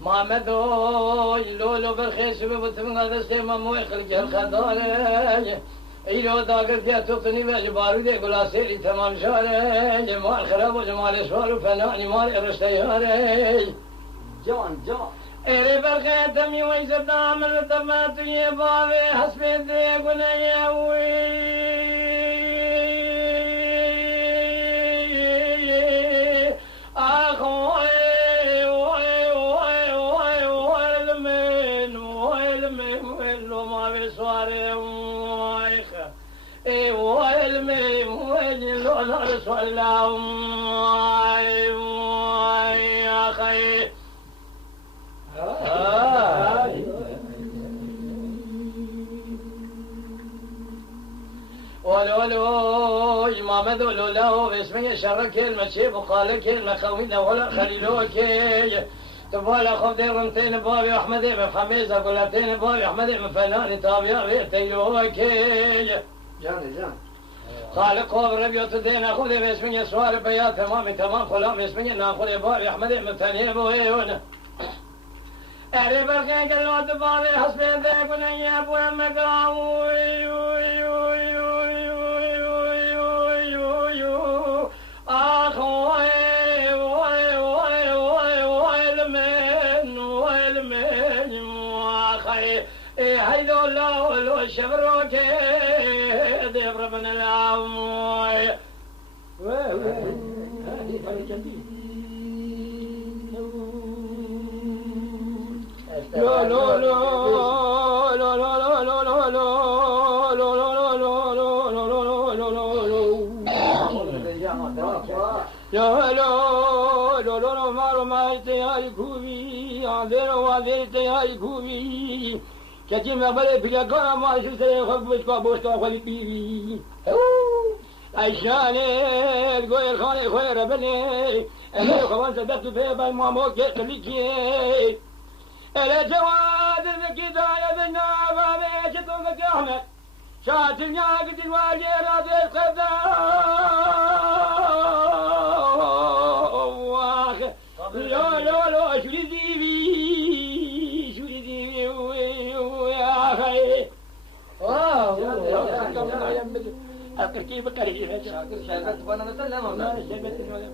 محمد لولو برخیش ببتم نداشته مموی خلق الخداره ایلو داگر دیا توتنی و جبارو گلاسیری تمام شاره جمال خراب و جمال شوار و فنانی مال رشته یاره جان ایره برخی تمی وی زبدام رتبت یه باوی حسب دیگونه یوی يا خي ولولو إمام ذولو باسمه شر كلمة شيب وقال كلمة خوينا ولا خليلوكي تبالا خذ رمتين بابي أحمد بن حميزة قلتين بابي أحمد بن فنان تابع بيتيوكي جان خالق هو ربيوت الدين أخذ باسمه سوار بيات تمام خلام باسمه ناخذ بابي أحمد بن ثاني بويون أري بركان قالوا تبابي حسب ذاك يا أبو مقاوي هيدو الله ولو شبروك ديب ربنا العموي كتير ما بلي في الجارة ما يصير يخبز كابوس كافلي بيبي عشان الجوي الخاني خير بني أنا خلاص بدأت في بالمامو كتليكي إلى جواد الكداية بالنابة بيشتون لك أحمد شاتم يا قد الواجر هذا القدر لو شو لي كيف قريب شربت وانا نسلم ولا شربت ولا